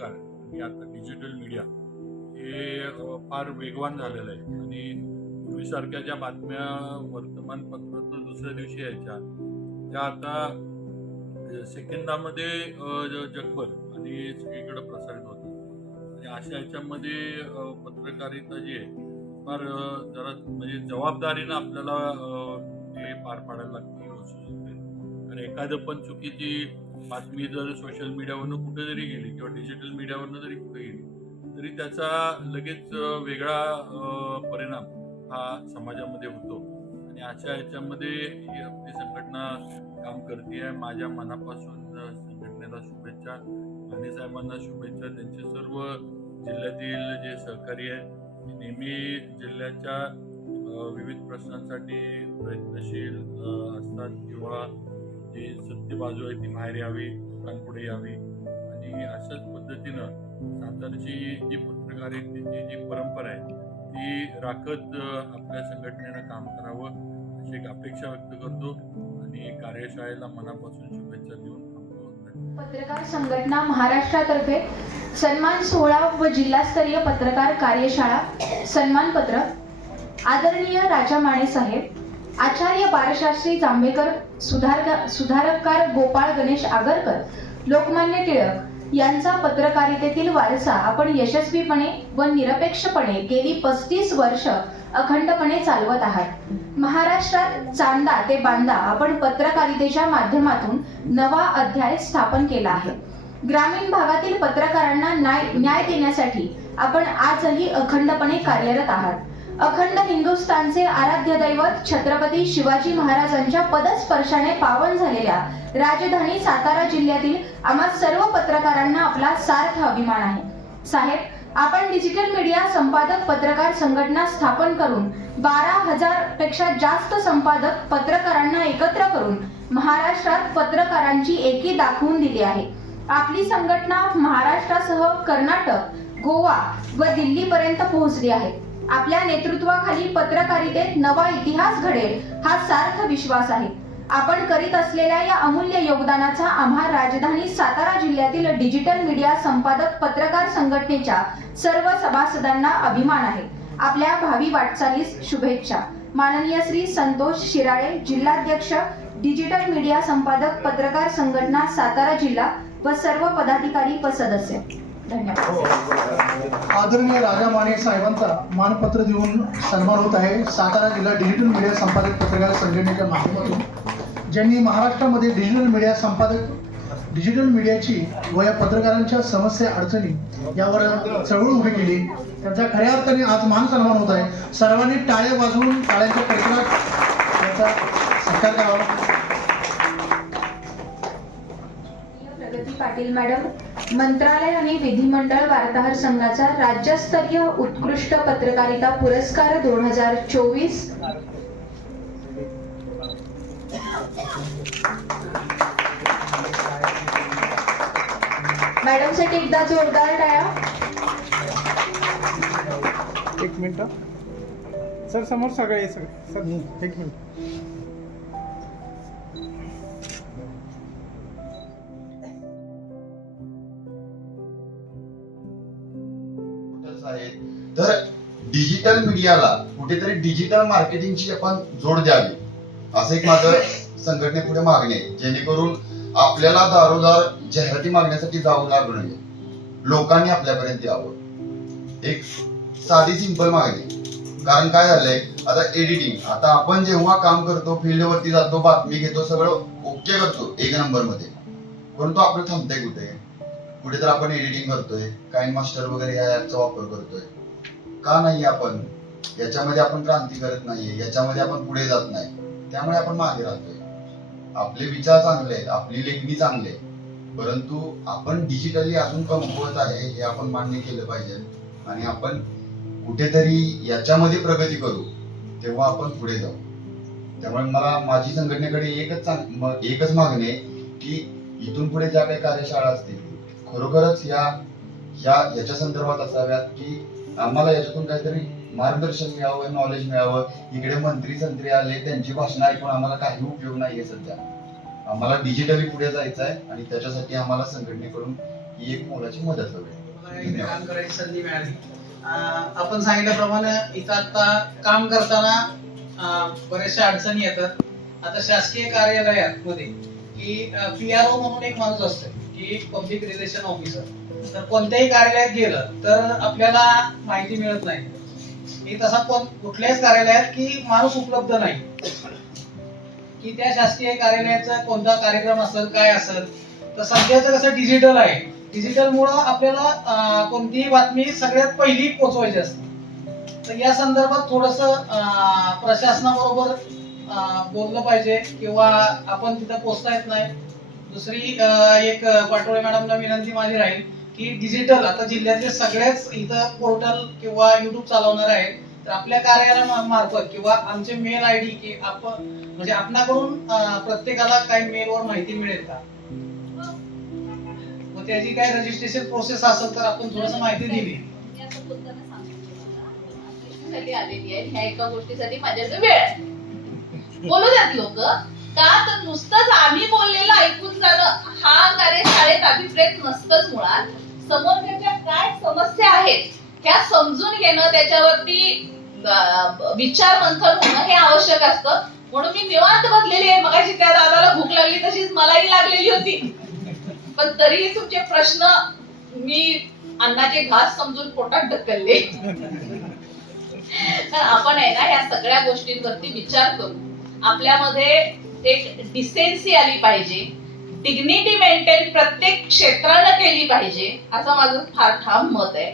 पत्रकार म्हणजे आणि आता डिजिटल मीडिया हे फार वेगवान झालेलं आहे. आणि पूर्वीसारख्या ज्या बातम्या वर्तमानपत्रातून दुसऱ्या दिवशी यायच्या त्या आता सेकंदामध्ये जगभर आणि सगळीकडे प्रसारित होतात आणि अशा याच्यामध्ये पत्रकारिता जी आहे फार जरा म्हणजे जबाबदारीनं आपल्याला ते पार पाडायला लागते. कारण एखादं पण चुकीची बातमी जर सोशल मीडियावरनं कुठे जरी गेली किंवा डिजिटल मीडियावरनं जरी कुठे गेली तरी त्याचा लगेच वेगळा परिणाम हा समाजामध्ये होतो. आणि अशा ह्याच्यामध्ये ही आपली संघटना काम करते आहे माझ्या मनापासून संघटनेला शुभेच्छा आणि साहेबांना शुभेच्छा. त्यांचे सर्व जिल्ह्यातील जे सहकारी आहेत नेहमी जिल्ह्याच्या विविध प्रश्नांसाठी प्रयत्नशील असतात किंवा जे सत्य बाजू आहे ती बाहेर यावी लोकांपुढे यावी. आणि अशाच पद्धतीनं सातारची जी पत्रकारितेची जी परंपरा आहे ती राखत आपल्या संघटनेनं काम करावं अशी एक अपेक्षा व्यक्त करतो. आणि कार्यशाळेला मनापासून शुभेच्छा देऊन पत्रकार संघटना महाराष्ट्रातर्फे सन्मान सोहळा व जिल्हास्तरीय पत्रकार कार्यशाळा सन्मानपत्र आदरणीय राजा माने साहेब आचार्य बाळशास्त्री जांभेकर सुधार सुधारककार गोपाळ गणेश आगरकर लोकमान्य टिळक यांचा पत्रकारितेतील वारसा आपण यशस्वीपणे व निरपेक्षपणे गेली पस्तीस वर्ष अखंडपणे चालवत आहात. महाराष्ट्रात चांदा ते बांदा आपण पत्रकारितेच्या माध्यमातून नवा अध्याय स्थापन केला आहे. ग्रामीण भागातील पत्रकारांना न्याय न्याय देण्यासाठी आपण आजही अखंडपणे कार्यरत आहात. अखंड हिंदुस्थानचे आराध्य दैवत छत्रपती शिवाजी महाराजांच्या पदस्पर्शाने पावन झालेल्या राजधानी सातारा जिल्ह्यातील आम्हा सर्व पत्रकारांना आपला सार्थ अभिमान आहे. साहेब आपण डिजिटल मीडिया संपादक पत्रकार संघटना स्थापन करून बारा हजारपेक्षा जास्त संपादक पत्रकारांना एकत्र करून महाराष्ट्रात पत्रकारांची एकी दाखवून दिली आहे. आपली संघटना महाराष्ट्रासह कर्नाटक गोवा व दिल्लीपर्यंत पोहोचली आहे. आपल्या नेतृत्वाखाली पत्रकारितेत नवा इतिहास घडेल हा सार्थ विश्वास आहे. आपण करीत असलेल्या या अमूल्य योगदानाचा आम्हा राजधानी सातारा जिल्ह्यातील डिजिटल मीडिया संपादक पत्रकार संघटनेच्या सर्व सभासदांना अभिमान आहे. आपल्या भावी वाटचालीस शुभेच्छा. माननीय श्री संतोष शिराळे जिल्हाध्यक्ष डिजिटल मीडिया संपादक पत्रकार संघटना सातारा जिल्हा व सर्व पदाधिकारी व सदस्य. धन्यवाद. आदरणीय राजा माने साहेबांचा मानपत्र देऊन सन्मान होत आहे. सातारा जिल्हा डिजिटल मीडिया संपादक पत्रकार संघटनेच्या माध्यमातून ज्यांनी महाराष्ट्रामध्ये डिजिटल मीडिया संपादक डिजिटल मीडियाची व या पत्रकारांच्या समस्या अडचणी यावर चळवळ उभी केली. त्यांचा खऱ्या अर्थाने आज मान सन्मान होत आहे. सर्वांनी टाळ्या वाजवून टाळ्यांच्या परिसरात याचा सत्कार करावा. प्रगती पाटील मॅडम मंत्रालय आणि विधिमंडळ वार्ताहर संघाचा राज्यस्तरीय उत्कृष्ट पत्रकारिता पुरस्कार दोन हजार चोवीस. मॅडमसाठी एकदा जोरदार टाळ्या एक मिनिट. सर समोर सगळे सर एक मिनिट. आहेत तर डिजिटल मीडियाला कुठेतरी डिजिटल मार्केटिंगची आपण जोड द्यावी. असं एक माझं संघटनेपुढे मागणी आहे. जेणेकरून आपल्याला दारोदार जाहिराती मागण्यासाठी जावं लागू नये लोकांनी आपल्यापर्यंत यावं. एक साधी सिंपल मागणी. कारण काय झालंय? आता एडिटिंग आता आपण जेव्हा काम करतो फील्डवरती जातो बातमी घेतो सगळं ओके करतो एक नंबरमध्ये. परंतु आपलं थांबतंय कुठे? कुठे तर आपण एडिटिंग करतोय काही मास्टर वगैरे या ऍपचा वापर करतोय. का नाही आपण? याच्यामध्ये आपण क्रांती करत नाहीये याच्यामध्ये आपण पुढे जात नाही. त्यामुळे आपण मागे राहतोय. आपले विचार चांगले आहेत आपली लेखणी चांगली आहे परंतु आपण डिजिटली अजून कमकुवत आहे हे आपण मान्य केलं पाहिजे. आणि आपण कुठेतरी याच्यामध्ये प्रगती करू तेव्हा आपण पुढे जाऊ. त्यामुळे मला माझी संघटनेकडे एकच चांग- एकच मागणी आहे की इथून पुढे ज्या काही कार्यशाळा असतील खरोखरच या या याच्या संदर्भात असाव्यात की आम्हाला याच्यातून काहीतरी मार्गदर्शन मिळावं नॉलेज मिळावं. इकडे मंत्री संत्री आले त्यांची भाषणं ऐकून आम्हाला काही उपयोग नाहीये सध्या. आम्हाला डिजिटली पुढे जायचं आहे आणि त्याच्यासाठी आम्हाला संघटनेकडून ही एक मोलाची मदत हवी. काम करायची संधी मिळाली. आपण सांगितल्याप्रमाणे इथं आता काम करताना बऱ्याचशा अडचणी येतात. आता शासकीय कार्यालयात मध्ये की पी आर ओ म्हणून एक माणूस असतो की पब्लिक रिलेशन ऑफिसर तर कोणत्याही कार्यालयात गेलं तर आपल्याला माहिती मिळत नाही. मी तसा कोण कुठल्याच कार्यालयात की माणूस उपलब्ध नाही. की त्या शासकीय कार्यालयाचा कोणता कार्यक्रम असेल काय असेल तर सध्याचं कसं डिजिटल आहे. डिजिटल मुळे आपल्याला कोणतीही बातमी सगळ्यात पहिली पोहोचवायची असते. तर या संदर्भात थोडस प्रशासनाबरोबर बोललं पाहिजे किंवा आपण तिथं पोचता येत नाही. दुसरी एक पाटोळे मॅडमला विनंती माझी राहील की डिजिटल आता जिल्ह्यातले सगळेच इथं पोर्टल किंवा युट्यूब चालवणार आहेत तर आपल्या कार्यालया मार्फत किंवा आमचे मेल आय डी की आपण म्हणजे आपणाकडून प्रत्येकाला काही मेलवर माहिती मिळेल का? मग त्याची काही रजिस्ट्रेशन प्रोसेस असेल तर आपण थोडस माहिती दिली. मी आलेली आहे ह्या एका गोष्टीसाठी माझ्याकडे वेळ आहे. बोलू द्यात लोक. का तर नुसतंच आम्ही बोललेलं ऐकून जाणं हा कार्यशाळेत अभिप्रेत नसतंच मुळात. समोरच्या काय समस्या आहेत त्या समजून घेणं त्याच्यावरती विचार मंथन होणं हे आवश्यक असतं. म्हणून मी निवांत बसलेली आहे. मगाशी त्या दादाला भूक लागली तशीच मलाही लागलेली होती. पण तरीही तुमचे प्रश्न मी अन्नाचे घास समजून पोटात ढकलले. तर आपण आहे ना या सगळ्या गोष्टींवरती विचार करू. आपल्यामध्ये एक डिसेन्सी आली पाहिजे. डिग्निटी मेंटेन प्रत्येक क्षेत्रानं केली पाहिजे असं माझं फार ठाम मत आहे.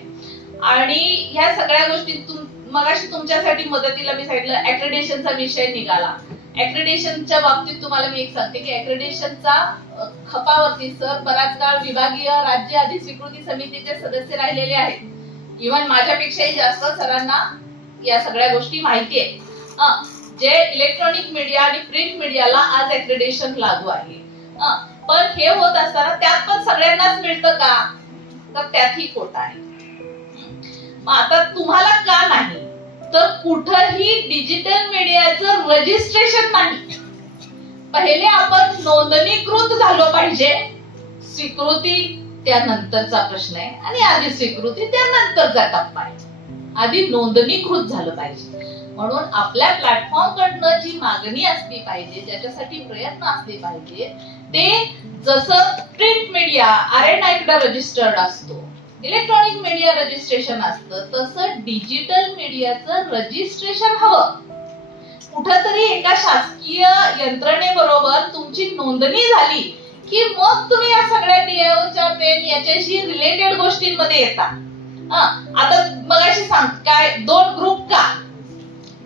आणि ह्या सगळ्या गोष्टी तुम मगाशी तुमच्यासाठी मदतीला मी सांगितलं अॅक्रेडेशनचा विषय निघाला. अॅक्रेडेशनच्या बाबतीत तुम्हाला मी एक सांगते की अॅक्रेडेशनचा खपावरती सर बराच काळ विभागीय राज्य अधिस्वीकृती समितीचे सदस्य राहिलेले आहेत. इव्हन माझ्यापेक्षाही जास्त सरांना या सगळ्या गोष्टी माहिती आहे जे इलेक्ट्रॉनिक मीडिया आणि प्रिंट मीडियाला आज अक्रेडिशन लागू आहे. पण हे होत असताना त्यात पण सगळ्यांनाच मिळतं का? तर त्यातही खोट आहे. आता तुम्हाला का नाही? तर कुठंही डिजिटल मीडियाचं रजिस्ट्रेशन नाही. पहिले आपण नोंदणीकृत झालो पाहिजे. स्वीकृती त्यानंतरचा प्रश्न आहे. आणि आधी स्वीकृती त्यानंतरचा टप्पा आहे. आधी नोंदणीकृत झालं पाहिजे. म्हणून आपल्या प्लॅटफॉर्म कडनं जी मागणी असली पाहिजे ज्याच्यासाठी प्रयत्न असले पाहिजे ते जसं प्रिंट मीडिया आर एन आयकडे रजिस्टर्ड असतो इलेक्ट्रॉनिक मीडिया रजिस्ट्रेशन असतं तसं डिजिटल मीडियाचं रजिस्ट्रेशन हवं. कुठंतरी एका शासकीय यंत्रणेबरोबर तुमची नोंदणी झाली की मग तुम्ही या सगळ्या डीएओच्या पेन याच्याशी रिलेटेड गोष्टींमध्ये येता. आता मग काय दोन ग्रुप का?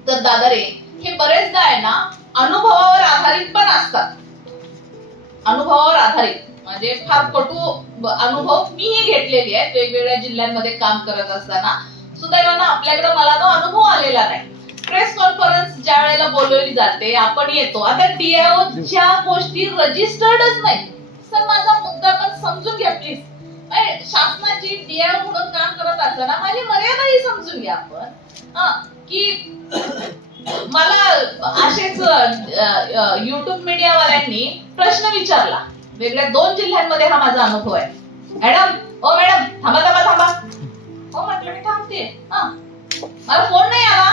तर दादा रे हे बरेचदा आहे ना अनुभवावर आधारित पण असतात. अनुभवावर आधारित. म्हणजे फार कटू अनुभव मीही घेतलेली आहेत वेगवेगळ्या जिल्ह्यांमध्ये काम करत असताना. सुदैवानं आपल्याकडे मला तो अनुभव आलेला नाही. प्रेस कॉन्फरन्स ज्या वेळेला बोलवली जाते आपण येतो. आता डीआयओच्या गोष्टी रजिस्टर्डच नाही. सर माझा मुद्दा पण समजून घ्या प्लीज म्हणजे शासनाची डीआयओ म्हणून काम करत असताना समजून घ्या आपण की मला असेच युट्यूब मीडियावाल्यांनी प्रश्न विचारला. वेगळ्या दोन जिल्ह्यांमध्ये हा माझा अनुभव आहे. मॅडम ओ मॅडम थांबा थांबा थांबा. हो म्हटलं मी थांबते. हा. मला फोन नाही आला.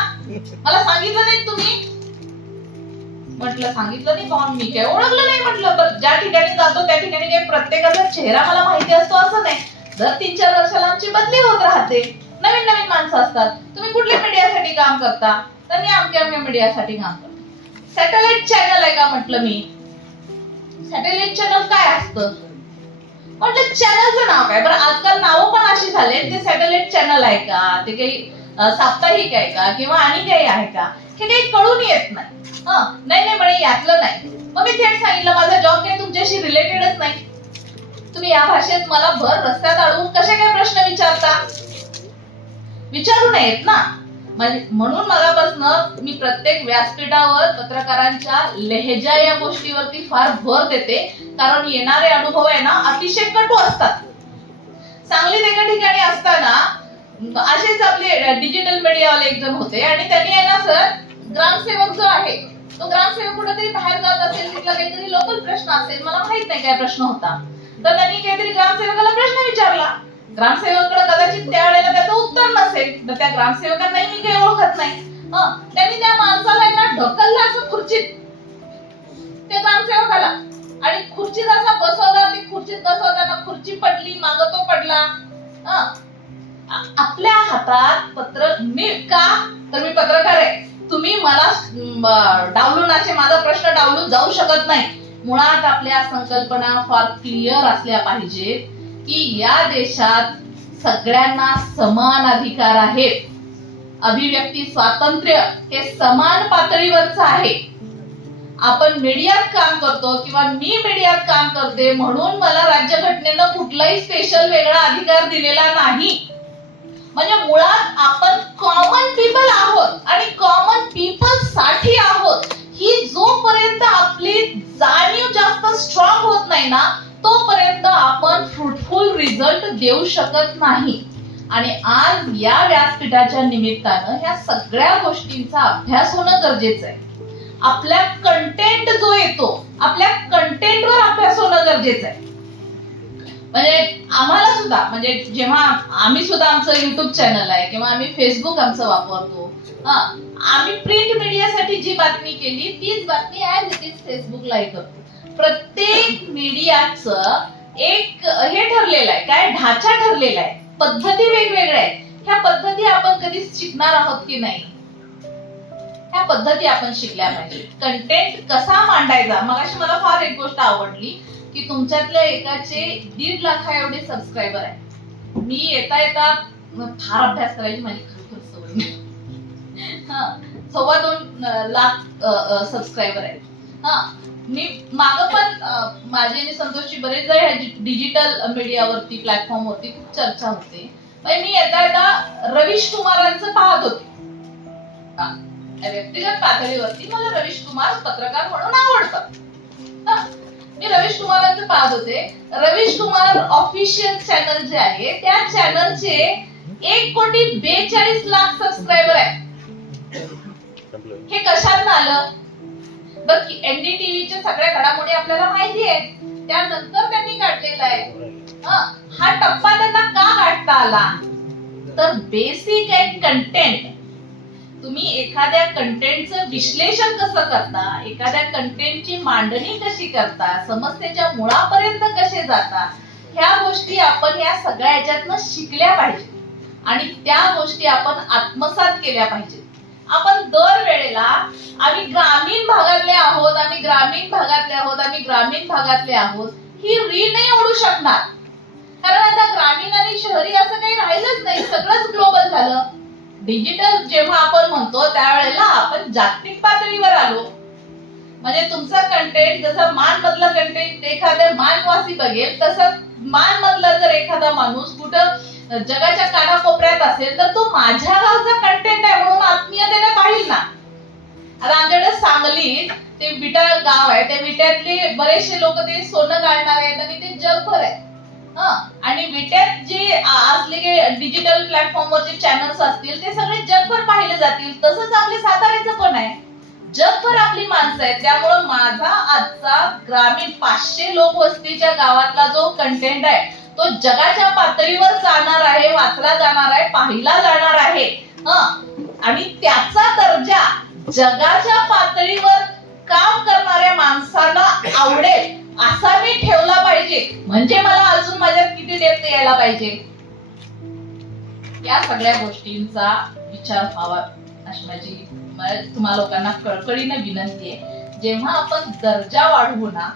मला सांगितलं नाही तुम्ही. म्हटलं सांगितलं नाही पाहून मी काय ओळखलं नाही म्हटलं बरं ज्या ठिकाणी जातो त्या ठिकाणी काही प्रत्येकाचा चेहरा मला माहिती असतो असं नाही. दर तीन चार वर्षाला आमची बदली होत राहते. नवीन नवीन माणसं असतात. तुम्ही कुठल्या मीडियासाठी काम करता? तर मी अमक्या अमक्या मीडियासाठी काम करतो. सॅटेलाइट चॅनल आहे का म्हटलं मी? सॅटेलाइट चॅनल काय असतं? म्हटलं चॅनलचं नाव काय? बरं आजकाल नावं पण अशी झाले ते सॅटेलाइट चॅनल आहे का? ते काही साप्ताहिक आहे का? किंवा आणि काही आहे का? हे काही कळून येत नाही. हं, नाही नाही म्हणे यातलं नाही. मग मी थेट सांगितलं माझा जॉब काही तुमच्याशी रिलेटेडच नाही. तुम्ही या भाषेत मला भर रस्त्यात विचारू नयेत ना. म्हणून मगापासून मी प्रत्येक व्यासपीठावर पत्रकारांच्या लेहजा या गोष्टीवरती फार भर देते. कारण येणारे अनुभव आहे ना अतिशय कटू असतात. सांगलीत एका ठिकाणी असताना असेच आपले डिजिटल मीडियावाले एक जण होते आणि त्यांनी आहे ना सर ग्रामसेवक जो आहे तो ग्रामसेवक कुठेतरी बाहेर जात असेल तिथला काहीतरी लोकल प्रश्न असेल मला माहीत नाही काय प्रश्न होता. तर त्यांनी काहीतरी ग्रामसेवकाला प्रश्न विचारला. ग्रामसेवक त्या ग्रामसेवकांनाही मी काही ओळखत नाही. त्यांनी त्या माणसाला ना ढकललं असं खुर्चीत. ते ग्रामसेवकाला. आणि खुर्चीत असा बसवला ती खुर्चीत बसवताना खुर्ची पडली माग तो पडला. आपल्या हातात पत्र नीट का? तर मी पत्रकार आहे. तुम्ही मला डावलून असे माझा प्रश्न डावलून जाऊ शकत नाही. मुळात आपल्या संकल्पना फार क्लिअर असल्या पाहिजेत की या देशात सगळ्यांना समान अधिकार आहेत. अभिव्यक्ती स्वातंत्र्य हे समान पातळीवरच आहे. आपण मीडियात काम करतो किंवा मी मीडियात काम करते म्हणून मला राज्यघटनेनं कुठलाही स्पेशल वेगळा अधिकार दिलेला नाही. म्हणजे मुळात आपण कॉमन पीपल आहोत आणि कॉमन पीपलसाठी आहोत. ही जोपर्यंत आपली जाणीव जास्त स्ट्रॉंग होत नाही ना तोपर्यंत आपण फ्रुटफुल रिझल्ट देऊ शकत नाही. आणि आज या व्यासपीठाच्या निमित्तानं ह्या सगळ्या गोष्टींचा अभ्यास होणं गरजेचं आहे. आपल्या कंटेंट जो येतो आपल्या कंटेंटवर अभ्यास होणं गरजेचं आहे. म्हणजे आम्हाला सुद्धा म्हणजे जेव्हा आम्ही सुद्धा आमचं युट्यूब चॅनल आहे किंवा आम्ही फेसबुक आमचं वापरतो हा, आम्ही प्रिंट मीडियासाठी जी बातमी केली तीच बातमी ऍज इट इज फेसबुकलाही करतो. प्रत्येक मीडियाचं एक हे ठरलेलं आहे काय ढाचा ठरलेला आहे पद्धती वेगवेगळ्या आहेत. ह्या पद्धती आपण कधी शिकणार आहोत की नाही? ह्या पद्धती आपण शिकल्या पाहिजे. कंटेंट कसा मांडायचा? मगाशी मला फार एक गोष्ट आवडली की तुमच्यातल्या एकाचे दीड लाखा एवढे सबस्क्रायबर आहे मी येता येता फार अभ्यास करायची माझी खरोखर सवय हा, सव्वा दोन लाख सबस्क्रायबर आहेत. हा मी माग पण माझे आणि संतोषची बरेचदा ह्या डिजिटल मीडियावरती प्लॅटफॉर्म वरती खूप चर्चा होते. पण मी येता येता रवीश कुमारांचं पाहत होते. व्यक्तिगत पातळीवरती मला रवीश कुमार पत्रकार म्हणून आवडतात. हा, मी रवीश कुमारांचं पाहत होते. रवीश कुमार ऑफिशियल चॅनल जे आहे त्या चॅनलचे एक कोटी बेचाळीस लाख सबस्क्रायबर आहे हे कशात आलं? बघ एनडीटीव्हीच्या सगळ्या घडामोडी आपल्याला माहिती आहेत. त्यानंतर त्यांनी काढलेला आहे. हा टप्पा त्यांना का काढता आला? तर बेसिक आहे कंटेंट तुम्ही एखाद्या कंटेंटचं विश्लेषण कसं करता? एखाद्या कंटेंटची मांडणी कशी करता? समस्येच्या मुळापर्यंत कसे जाता? ह्या गोष्टी आपण या सगळ्या याच्यातनं शिकल्या पाहिजे. आणि त्या गोष्टी आपण आत्मसात केल्या पाहिजेत आपण दर वेळेला आम्ही ग्रामीण भागातले आहोत आम्ही ग्रामीण भागातले आहोत आम्ही ग्रामीण भागातले आहोत ही री नाही ओढू शकणार. कारण आता ग्रामीण आणि शहरी असं काही राहिलंच नाही सगळंच ग्लोबल झालं. डिजिटल जेव्हा आपण म्हणतो त्यावेळेला आपण जागतिक पातळीवर आलो. म्हणजे तुमचा कंटेंट जसं मान मधलं कंटेंट एखाद्या मानवासी बघेल तसं मान मधला जर एखादा माणूस कुठं जगाच्या कानाकोपऱ्यात असेल तर तो माझ्या गावचा कंटेंट आहे म्हणून आत्मीयतेने पाहिल ना. आता आमच्याकडे सांगलीत ते विटा गाव आहे त्या विट्यातले बरेचसे लोक ते सोनं गाळणार आहेत आणि ते जगभर आहे आणि विट्यात जे असले डिजिटल प्लॅटफॉर्म वरचे चॅनल्स असतील ते सगळे जगभर पाहिले जातील. तसंच आपले साताऱ्याचं पण आहे. जगभर आपली माणसं आहेत. त्यामुळं माझा आजचा ग्रामीण पाचशे लोकवस्तीच्या गावातला जो कंटेंट आहे तो जगाच्या पातळीवर जाणार आहे वाचला जाणार आहे पाहिला जाणार आहे. आणि त्याचा दर्जा जगाच्या पातळीवर काम करणाऱ्या माणसाला आवडेल असा मी ठेवला पाहिजे. म्हणजे मला अजून माझ्यात किती देत यायला पाहिजे? या सगळ्या गोष्टींचा विचार व्हावा अशी माझी तुम्हा लोकांना कळकळीनं विनंती आहे. जेव्हा आपण दर्जा वाढवू ना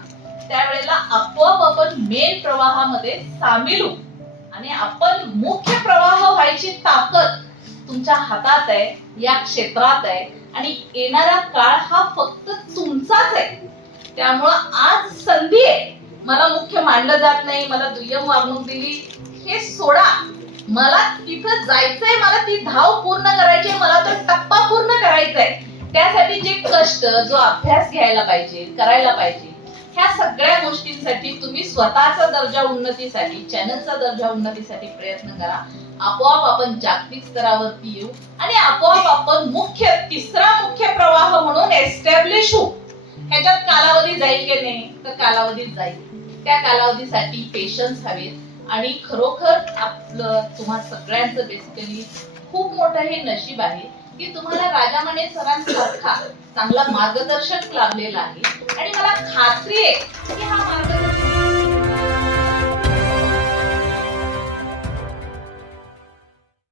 त्यावेळेला आपोआप आपण मेन प्रवाहामध्ये सामील होऊ. आणि आपण मुख्य प्रवाह व्हायची ताकद तुमच्या हातात आहे या क्षेत्रात आहे. आणि येणारा काळ हा फक्त तुमचाच आहे. त्यामुळं आज संधी आहे. मला मुख्य मांडलं जात नाही मला दुय्यम वागणूक दिली. हे सोडा. मला तिथं जायचंय मला ती धाव पूर्ण करायची आहे, मला तो टप्पा पूर्ण करायचा आहे. त्यासाठी जे कष्ट जो अभ्यास घ्यायला पाहिजे करायला पाहिजे ह्या सगळ्या गोष्टींसाठी तुम्ही स्वतःचा दर्जा उन्नतीसाठी चॅनलचा दर्जा उन्नतीसाठी प्रयत्न करा. आपोआप आपण जागतिक स्तरावरती येऊ आणि आपोआप आपण मुख्य तिसरा मुख्य प्रवाह म्हणून एस्टॅब्लिश होऊ. ह्याच्यात कालावधी जाईल की नाही? तर कालावधी जाईल. त्या कालावधीसाठी पेशन्स हवेत आणि खरोखर आपलं तुम्हा सगळ्यांचं बेसिकली खूप मोठं हे नशीब आहे. की तुम्हाला राजामाने सरांसारखा चांगला मार्गदर्शक लाभलेला आहे. आणि मला खात्री आहे की हा मार्गदर्शक